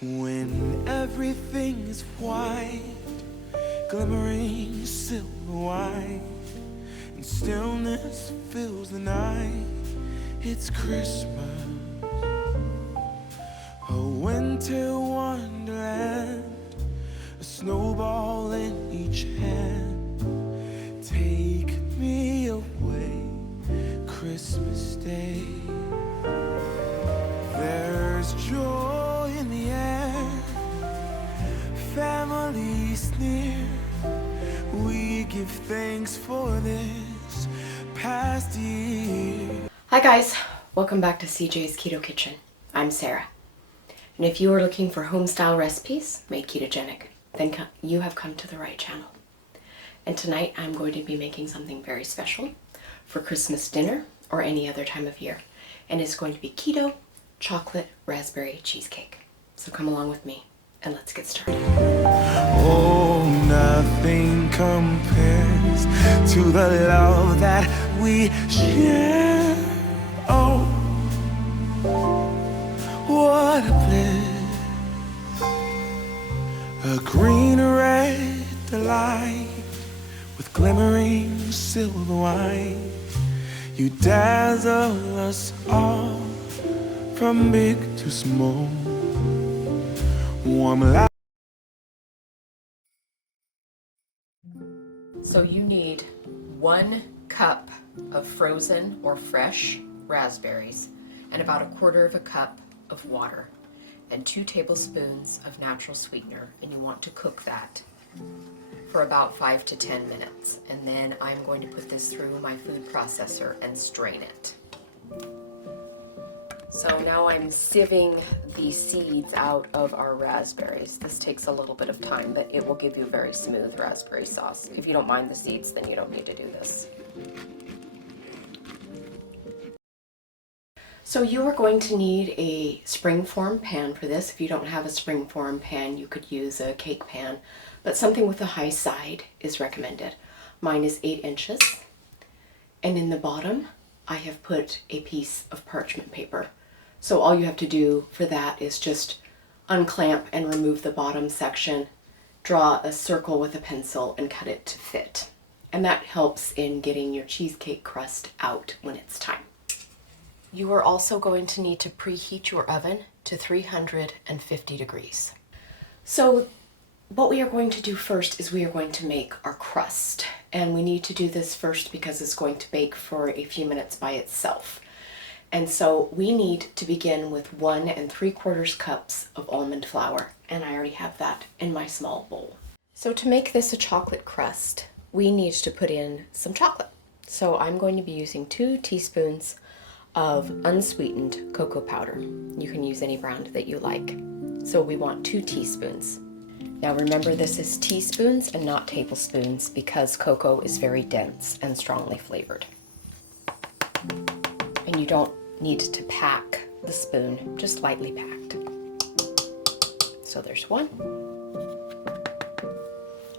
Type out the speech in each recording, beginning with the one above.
When everything is white, glimmering silver white, and stillness fills the night, it's Christmas, a winter wonderland, a snowball in each hand. Take me away, Christmas Day. There's joy in the air, family's near. We give thanks for this past year. Hi guys, welcome back to CJ's Keto Kitchen. I'm Sarah. And if you are looking for home-style recipes made ketogenic, then you have come to the right channel. And tonight I'm going to be making something very special for Christmas dinner or any other time of year. And it's going to be Keto Chocolate Raspberry Cheesecake. So come along with me and let's get started. Oh, nothing compares to the love that we share. Oh, what a bliss. A green red delight with glimmering silver white. You dazzle us all from big to small. Warm light. So you need 1 cup of frozen or fresh raspberries and about 1/4 cup of water and 2 tablespoons of natural sweetener, and you want to cook that for about 5 to 10 minutes. And then I'm going to put this through my food processor and strain it. So now I'm sieving the seeds out of our raspberries. This takes a little bit of time, but it will give you very smooth raspberry sauce. If you don't mind the seeds, then you don't need to do this. So you are going to need a springform pan for this. If you don't have a springform pan, you could use a cake pan, but something with a high side is recommended. Mine is 8 inches, and in the bottom, I have put a piece of parchment paper. So all you have to do for that is just unclamp and remove the bottom section, draw a circle with a pencil and cut it to fit. And that helps in getting your cheesecake crust out when it's time. You are also going to need to preheat your oven to 350 degrees. So what we are going to do first is we are going to make our crust. And we need to do this first because it's going to bake for a few minutes by itself. And so we need to begin with 1 3/4 cups of almond flour, and I already have that in my small bowl. So to make this a chocolate crust, we need to put in some chocolate. So I'm going to be using 2 teaspoons of unsweetened cocoa powder. You can use any brand that you like. So we want 2 teaspoons. Now remember, this is teaspoons and not tablespoons because cocoa is very dense and strongly flavored. And you don't need to pack the spoon, just lightly packed. So there's 1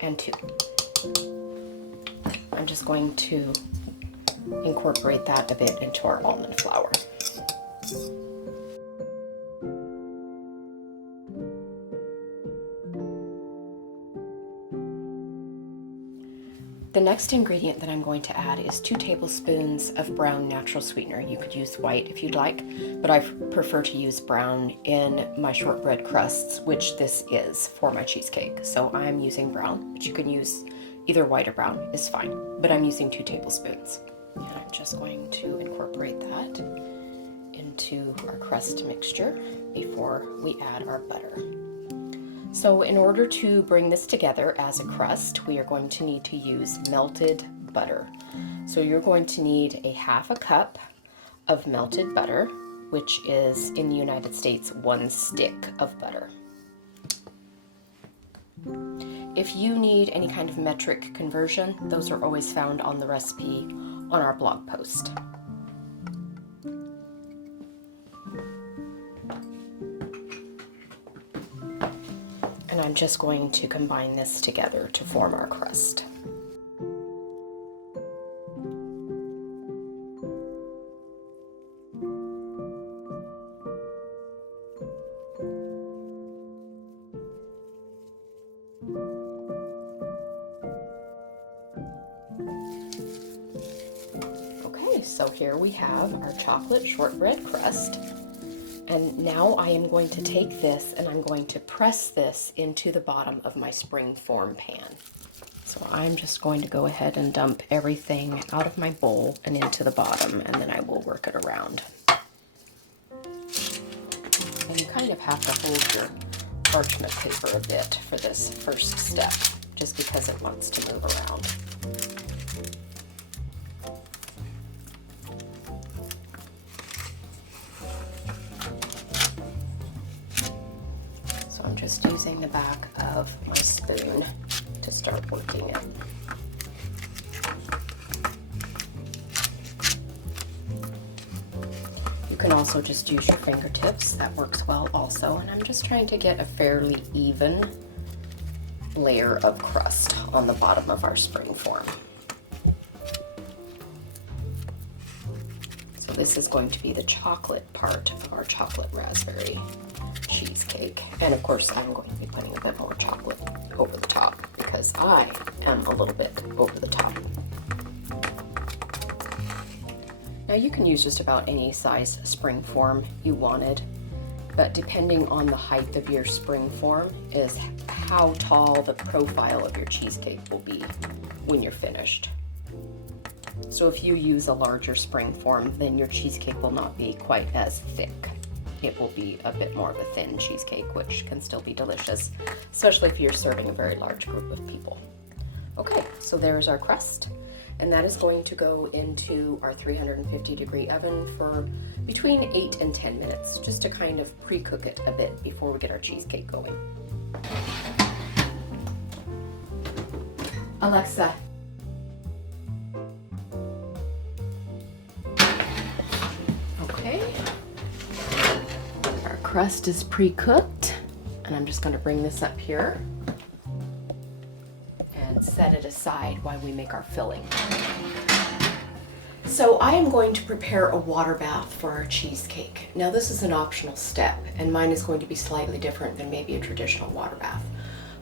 and 2. I'm just going to incorporate that a bit into our almond flour. The next ingredient that I'm going to add is 2 tablespoons of brown natural sweetener. You could use white if you'd like, but I prefer to use brown in my shortbread crusts, which this is for my cheesecake. So I'm using brown, but you can use either white or brown is fine, but I'm using 2 tablespoons. And I'm just going to incorporate that into our crust mixture before we add our butter. So in order to bring this together as a crust, we are going to need to use melted butter. So you're going to need a 1/2 cup of melted butter, which is in the United States 1 stick of butter. If you need any kind of metric conversion, those are always found on the recipe on our blog post. And I'm just going to combine this together to form our crust. Okay, so here we have our chocolate shortbread crust. And now I am going to take this and I'm going to press this into the bottom of my spring form pan. So I'm just going to go ahead and dump everything out of my bowl and into the bottom, and then I will work it around. And you kind of have to hold your parchment paper a bit for this first step, just because it wants to move around. So I'm just using the back of my spoon to start working it. You can also just use your fingertips, that works well also, and I'm just trying to get a fairly even layer of crust on the bottom of our spring form. So this is going to be the chocolate part of our chocolate raspberry cheesecake. And of course I'm going to be putting a bit more chocolate over the top because I am a little bit over the top. Now you can use just about any size spring form you wanted, but depending on the height of your spring form is how tall the profile of your cheesecake will be when you're finished. So if you use a larger spring form, then your cheesecake will not be quite as thick. It will be a bit more of a thin cheesecake, which can still be delicious, especially if you're serving a very large group of people. Okay, so there's our crust, and that is going to go into our 350-degree oven for between 8 and 10 minutes, just to kind of pre-cook it a bit before we get our cheesecake going. Alexa. Okay. Our crust is pre-cooked, and I'm just going to bring this up here and set it aside while we make our filling. So I am going to prepare a water bath for our cheesecake. Now this is an optional step, and mine is going to be slightly different than maybe a traditional water bath.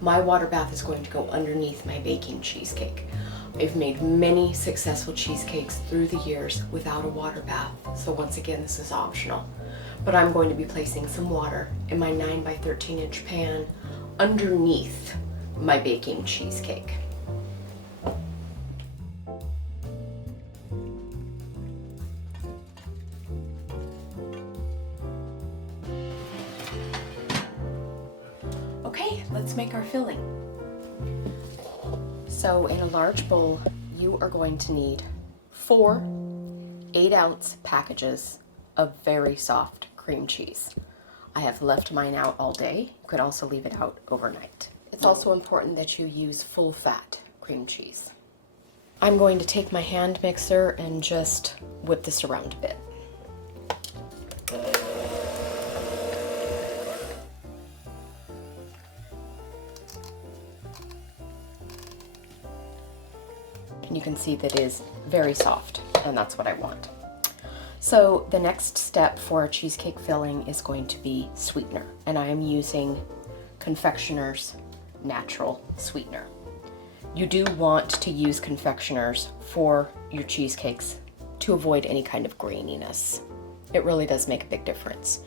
My water bath is going to go underneath my baking cheesecake. I've made many successful cheesecakes through the years without a water bath, so once again this is optional. But I'm going to be placing some water in my 9 by 13 inch pan underneath my baking cheesecake. Okay, let's make our filling. So in a large bowl, you are going to need 4 8-ounce packages of very soft cream cheese. I have left mine out all day. You could also leave it out overnight. It's also important that you use full fat cream cheese. I'm going to take my hand mixer and just whip this around a bit. And you can see that it is very soft, and that's what I want. So the next step for a cheesecake filling is going to be sweetener, and I am using Confectioner's natural sweetener. You do want to use Confectioner's for your cheesecakes to avoid any kind of graininess. It really does make a big difference.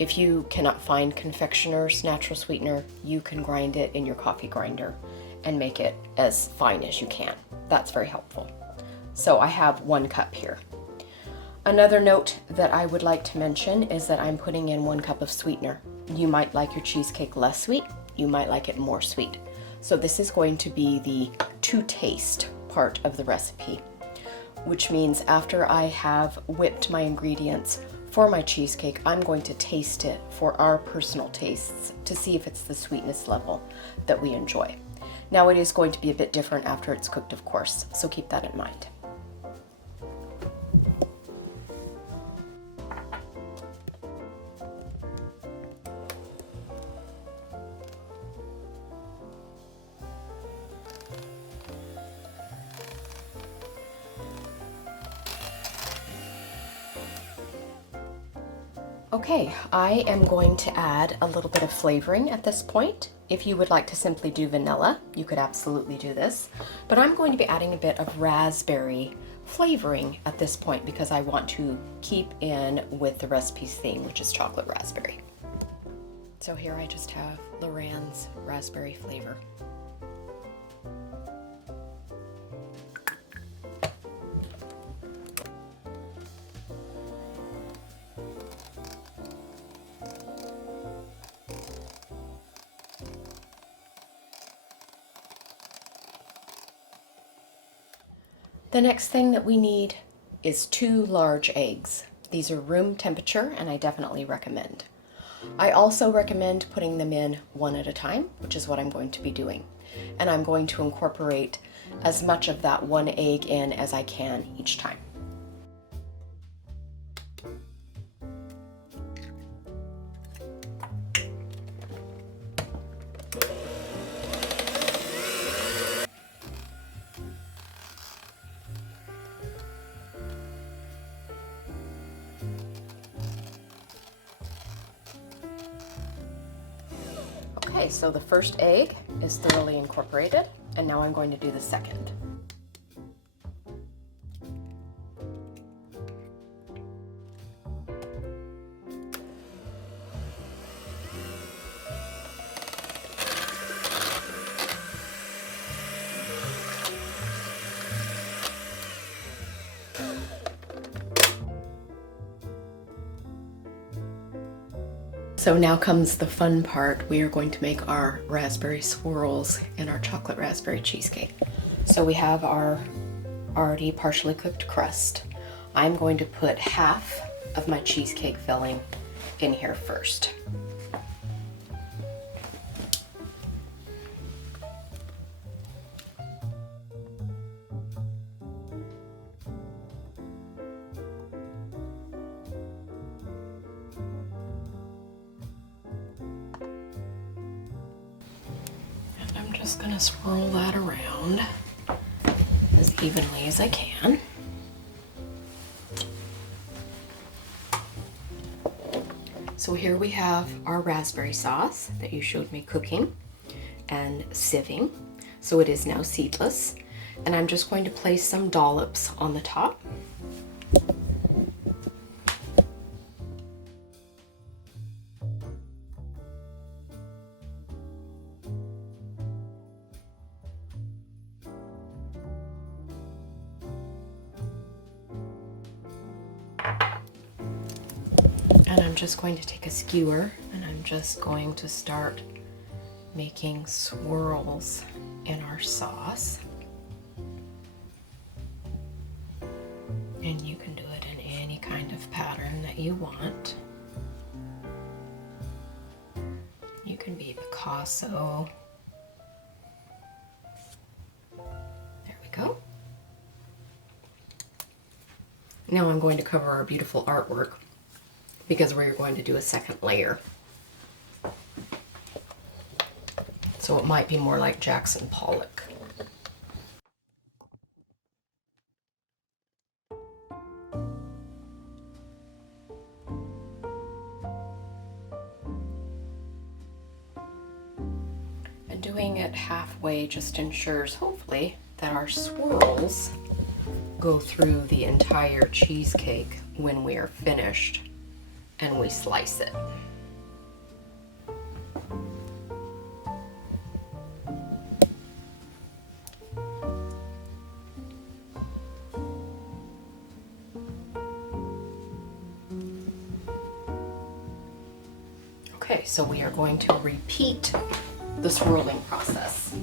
If you cannot find Confectioner's natural sweetener, you can grind it in your coffee grinder and make it as fine as you can. That's very helpful. So I have 1 cup here. Another note that I would like to mention is that I'm putting in 1 cup of sweetener. You might like your cheesecake less sweet, you might like it more sweet. So this is going to be the to taste part of the recipe, which means after I have whipped my ingredients for my cheesecake, I'm going to taste it for our personal tastes to see if it's the sweetness level that we enjoy. Now it is going to be a bit different after it's cooked, of course, so keep that in mind. Okay, I am going to add a little bit of flavoring at this point. If you would like to simply do vanilla, you could absolutely do this, but I'm going to be adding a bit of raspberry flavoring at this point because I want to keep in with the recipe's theme, which is chocolate raspberry. So here I just have Loran's raspberry flavor. The next thing that we need is 2 large eggs. These are room temperature and I definitely recommend. I also recommend putting them in one at a time, which is what I'm going to be doing. And I'm going to incorporate as much of that 1 egg in as I can each time. Okay, so the first egg is thoroughly incorporated, and now I'm going to do the second. So now comes the fun part. We are going to make our raspberry swirls in our chocolate raspberry cheesecake. So we have our already partially cooked crust. I'm going to put half of my cheesecake filling in here first. I'm just going to swirl that around as evenly as I can. So here we have our raspberry sauce that you showed me cooking and sieving. So it is now seedless. And I'm just going to place some dollops on the top. And I'm just going to take a skewer and I'm just going to start making swirls in our sauce. And you can do it in any kind of pattern that you want. You can be Picasso. There we go. Now I'm going to cover our beautiful artwork, because we're going to do a second layer. So it might be more like Jackson Pollock. And doing it halfway just ensures, hopefully, that our swirls go through the entire cheesecake when we are finished and we slice it. Okay, so we are going to repeat the swirling process.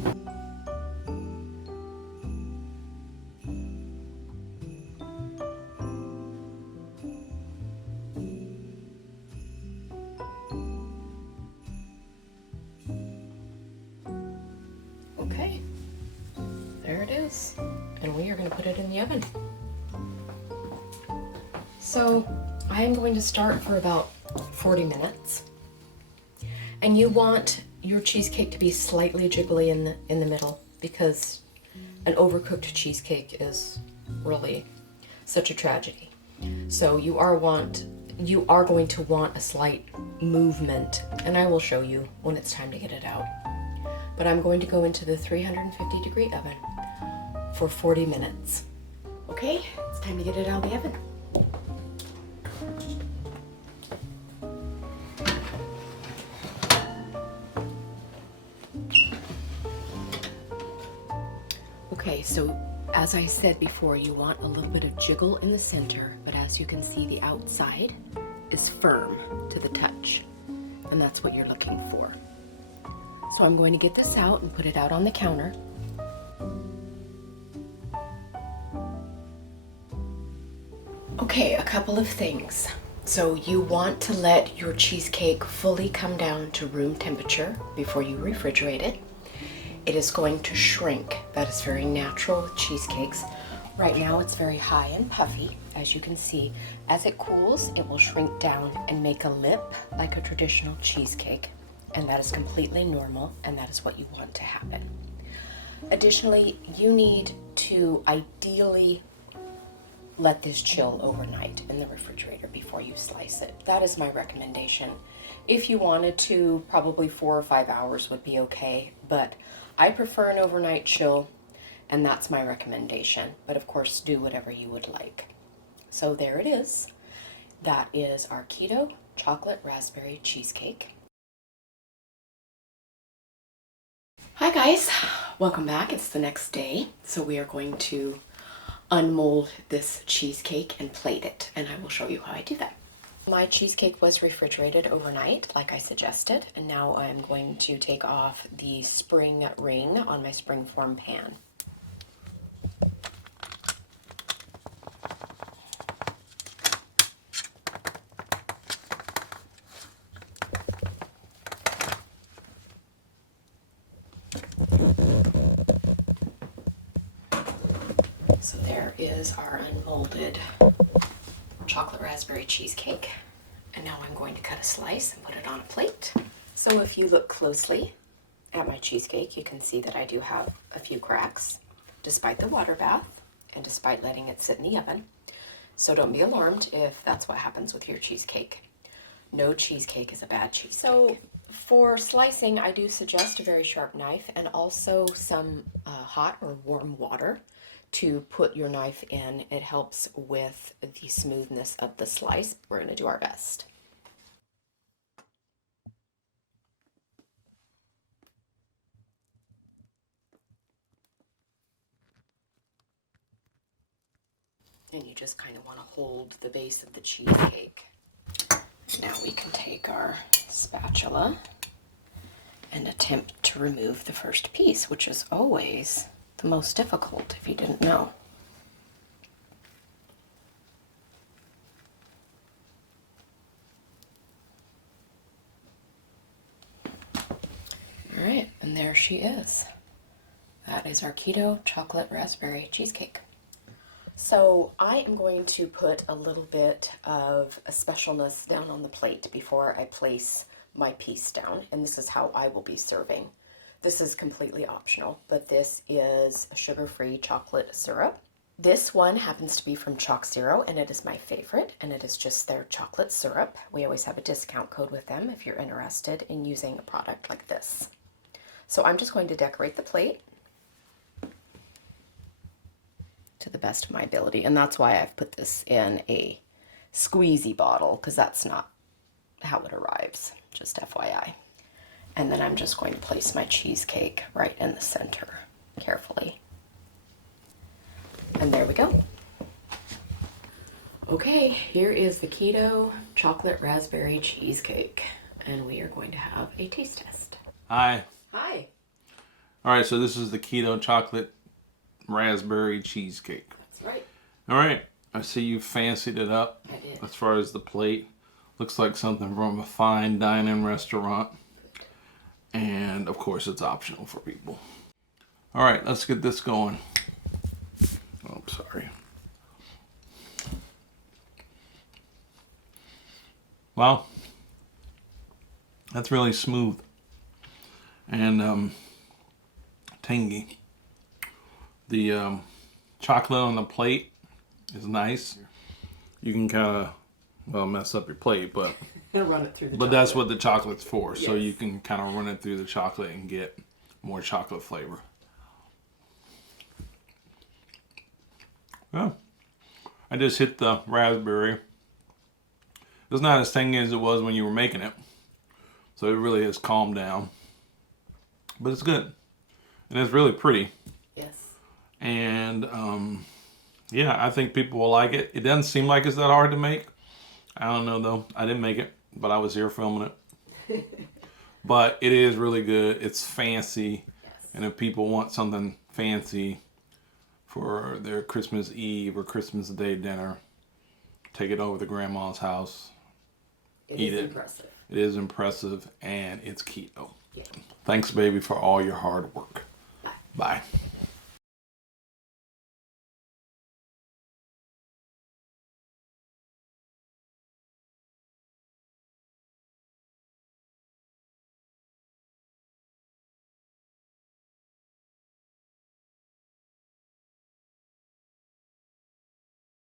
Okay, there it is. And we are going to put it in the oven. So I am going to start for about 40 minutes. And you want your cheesecake to be slightly jiggly in the middle, because an overcooked cheesecake is really such a tragedy. So you want you are going to want a slight movement, and I will show you when it's time to get it out. But I'm going to go into the 350-degree oven for 40 minutes. Okay, it's time to get it out of the oven. Okay, so as I said before, you want a little bit of jiggle in the center, but as you can see, the outside is firm to the touch, and that's what you're looking for. So I'm going to get this out and put it out on the counter. Okay, a couple of things. So you want to let your cheesecake fully come down to room temperature before you refrigerate it. It is going to shrink. That is very natural with cheesecakes. Right now it's very high and puffy, as you can see. As it cools, it will shrink down and make a lip like a traditional cheesecake. And that is completely normal, and that is what you want to happen. Additionally, you need to ideally let this chill overnight in the refrigerator before you slice it. That is my recommendation. If you wanted to, probably 4 or 5 hours would be okay, but I prefer an overnight chill, and that's my recommendation. But of course, do whatever you would like. So there it is. That is our Keto Chocolate Raspberry Cheesecake. Hi guys, welcome back. It's the next day, so we are going to unmold this cheesecake and plate it, and I will show you how I do that. My cheesecake was refrigerated overnight, like I suggested, and now I'm going to take off the spring ring on my springform pan. So there is our unmolded chocolate raspberry cheesecake. And now I'm going to cut a slice and put it on a plate. So if you look closely at my cheesecake, you can see that I do have a few cracks, despite the water bath and despite letting it sit in the oven. So don't be alarmed if that's what happens with your cheesecake. No cheesecake is a bad cheesecake. So for slicing, I do suggest a very sharp knife and also some hot or warm water to put your knife in. It helps with the smoothness of the slice. We're going to do our best. And you just kind of want to hold the base of the cheesecake. Now we can take our spatula and attempt to remove the first piece, which is always the most difficult if you didn't know. All right, and there she is. That is our Keto Chocolate Raspberry Cheesecake. So I am going to put a little bit of a specialness down on the plate before I place my piece down, and this is how I will be serving. This is completely optional, but this is a sugar-free chocolate syrup. This one happens to be from CHOCZERO, and it is my favorite, and it is just their chocolate syrup. We always have a discount code with them if you're interested in using a product like this. So I'm just going to decorate the plate to the best of my ability, and that's why I've put this in a squeezy bottle, because that's not how it arrives, just FYI. And then I'm just going to place my cheesecake right in the center carefully. And there we go. Okay, here is the Keto Chocolate Raspberry Cheesecake, and we are going to have a taste test. Hi. Hi. All right, so this is the Keto Chocolate Raspberry Cheesecake. That's right. All right, I see you fancied it up. I did. As far as the plate. Looks like something from a fine dining restaurant. And, of course, it's optional for people. All right, let's get this going. Oh, I'm sorry. Wow. That's really smooth. And tangy. The chocolate on the plate is nice. You can kind of well, mess up your plate, but It'll run it through the but that's what the chocolate's for, so Yes. you can kind of run it through the chocolate and get more chocolate flavor. Yeah. I just hit the raspberry. It's not as tangy as it was when you were making it, so it really has calmed down. But it's good, and it's really pretty. Yes. And yeah, I think people will like it. It doesn't seem like it's that hard to make. I don't know though. I didn't make it, but I was here filming it. But it is really good. It's fancy, Yes. and if people want something fancy for their Christmas Eve or Christmas Day dinner, take it over to grandma's house. Eat It is it. impressive. It is impressive, and it's keto. Yeah. Thanks, baby, for all your hard work. Bye.